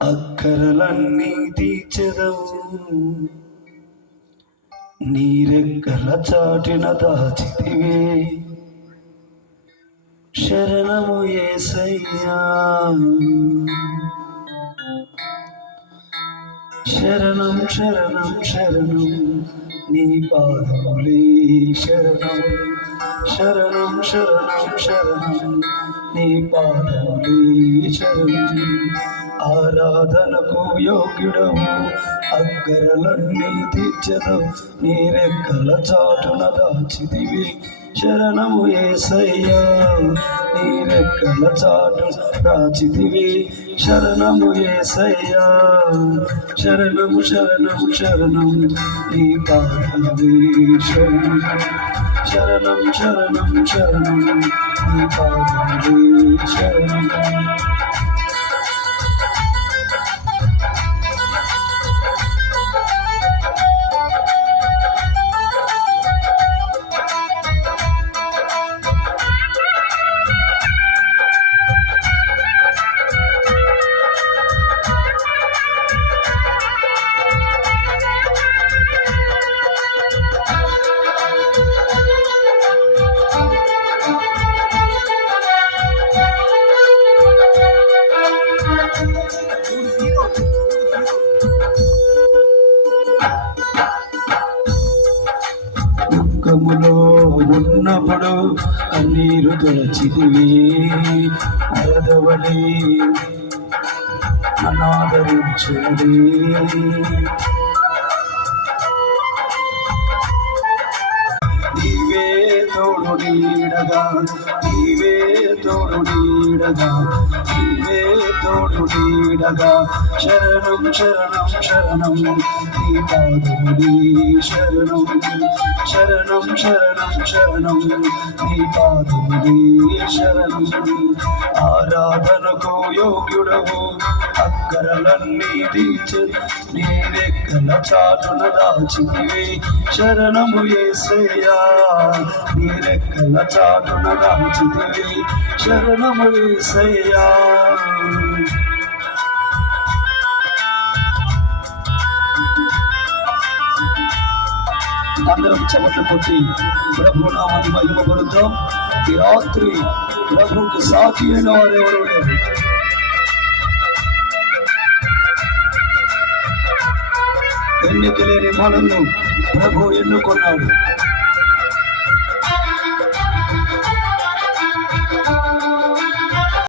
అక్కరలన్నీ తీర్చెదవు, నీరెక్కల చాటిన దాచితివే. శరణము యేసయ్యా, శరణం శరణం శరణం నీ పాదములే శరణం. శరణం శరణం శరణం నీ పాదములే శరణం. ఆరాధనకు యోగ్యుడవు, అక్కరలన్నీ తీర్చెదవు, నీరెక్కల చాటున దాచితివి. శరణము యేసయ్యా, నీరెక్కల చాటున దాచితివి. శరణము యేసయ్యా, శరణము శరణం శరణం నీ పాదములే శరణం. శరణం శరణం శరణం నీ పాదములే శరణం. దుఃఖములో ఉన్నప్పుడు కన్నీరు తుడచితివి, వరదవలే అనాదరించుడి. నీవే తోడు నీడగా, నీవే తోడు నీడగా, నీవే తోడు నీడగా. శరణం శరణం శరణం నీ పాదములే శరణం. శరణం శరణం శరణం నీ పాదములే శరణం. ఆరాధనకు యోగ్యుడవు, అక్కరలన్నీ తీర్చె, నీరెక్కల చాటున దాచితివి. శరణము యేసయ్యా, నీరెక్కల చాటున దాచితివి. శరణము యేసయ్యా. అందరం చెమట్లు కొట్టి ప్రభు నామాన్ని మహిమపడుతాం. ఈ రాత్రి ప్రభుకి సాటి అయిన వారు ఎవరు లేరు. ఎన్నిక లేని మనల్ని ప్రభు ఎన్నుకున్నాడు.